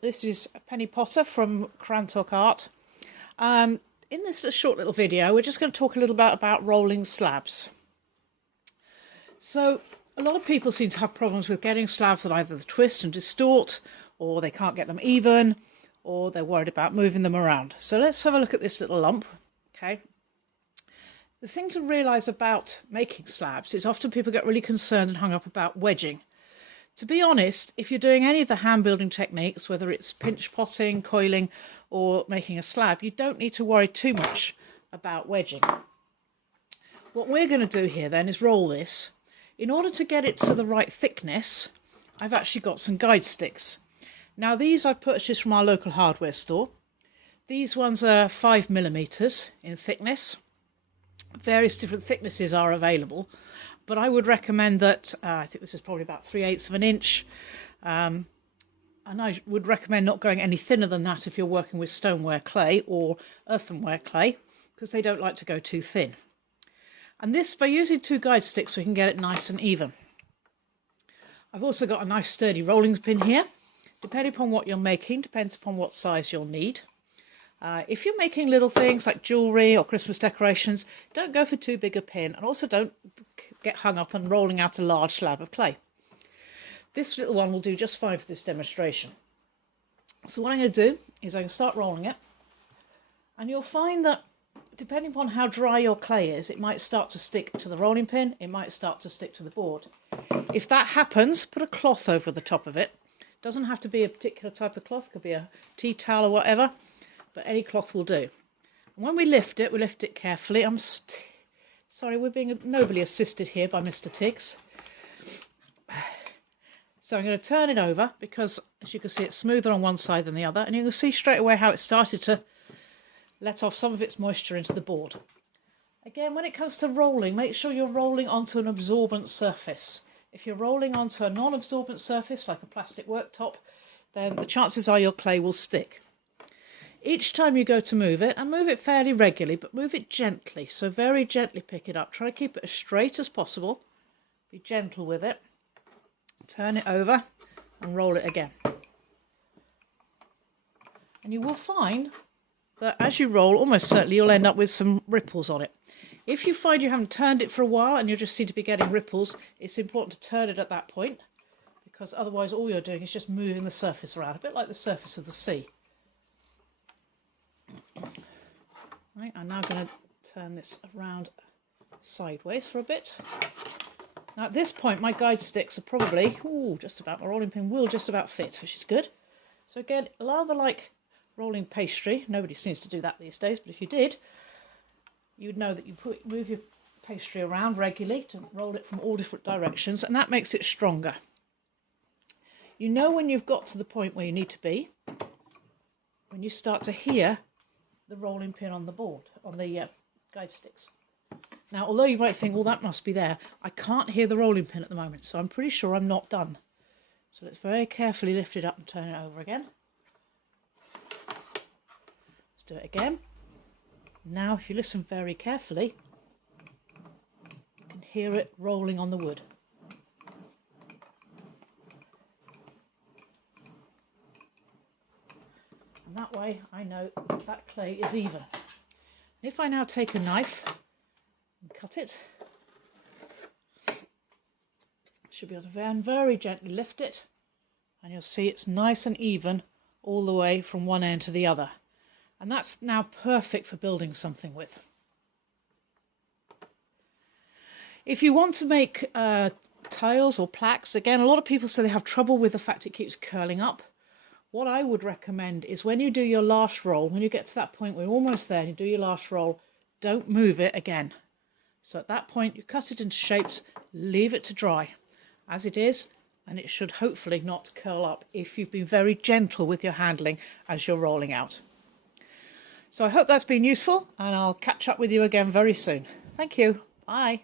this is Penny Potter from Crantalk Art. In this short little video, we're just going to talk a little bit about rolling slabs. So a lot of people seem to have problems with getting slabs that either twist and distort, or they can't get them even, or they're worried about moving them around. So let's have a look at this little lump. Okay. The thing to realise about making slabs is often people get really concerned and hung up about wedging. To be honest, if you're doing any of the hand building techniques, whether it's pinch potting, coiling, or making a slab, you don't need to worry too much about wedging. What we're going to do here then is roll this. In order to get it to the right thickness, I've actually got some guide sticks. Now these I've purchased from our local hardware store. These ones are 5mm in thickness. Various different thicknesses are available, but I would recommend that, I think this is probably about 3/8 of an inch, and I would recommend not going any thinner than that if you're working with stoneware clay or earthenware clay, because they don't like to go too thin. And this, by using 2 guide sticks, we can get it nice and even. I've also got a nice sturdy rolling pin here. Depending upon what you're making, depends upon what size you'll need. If you're making little things like jewellery or Christmas decorations, don't go for too big a pin, and also don't get hung up on rolling out a large slab of clay. This little one will do just fine for this demonstration. So what I'm going to do is I'm going to start rolling it, and you'll find that depending upon how dry your clay is, it might start to stick to the rolling pin, it might start to stick to the board. If that happens, put a cloth over the top of it. It doesn't have to be a particular type of cloth, it could be a tea towel or whatever, but any cloth will do. And when we lift it carefully. I'm sorry, we're being nobly assisted here by Mr. Tiggs. So I'm going to turn it over because, as you can see, it's smoother on one side than the other, and you can see straight away how it started to let off some of its moisture into the board. Again, when it comes to rolling, make sure you're rolling onto an absorbent surface. If you're rolling onto a non-absorbent surface, like a plastic worktop, then the chances are your clay will stick. Each time you go to move it, and move it fairly regularly, but move it gently, so very gently pick it up. Try to keep it as straight as possible. Be gentle with it. Turn it over and roll it again. And you will find that as you roll, almost certainly you'll end up with some ripples on it. If you find you haven't turned it for a while and you just seem to be getting ripples, it's important to turn it at that point, because otherwise all you're doing is just moving the surface around, a bit like the surface of the sea. Right, I'm now going to turn this around sideways for a bit. Now at this point my guide sticks are probably, just about, my rolling pin will just about fit, which is good. So again, rather like rolling pastry, nobody seems to do that these days, but if you did, you'd know that you move your pastry around regularly to roll it from all different directions, and that makes it stronger. You know when you've got to the point where you need to be, when you start to hear the rolling pin on the board, on the guide sticks. Now, although you might think, well, that must be there, I can't hear the rolling pin at the moment, so I'm pretty sure I'm not done. So let's very carefully lift it up and turn it over again. Let's do it again. Now, if you listen very carefully, you can hear it rolling on the wood. And that way I know that clay is even. And if I now take a knife and cut it, I should be able to very gently lift it, and you'll see it's nice and even all the way from one end to the other. And that's now perfect for building something with. If you want to make tiles or plaques, again, a lot of people say they have trouble with the fact it keeps curling up. What I would recommend is when you do your last roll, when you get to that point where you're almost there and you do your last roll, don't move it again. So at that point you cut it into shapes, leave it to dry as it is, and it should hopefully not curl up if you've been very gentle with your handling as you're rolling out. So I hope that's been useful, and I'll catch up with you again very soon. Thank you. Bye.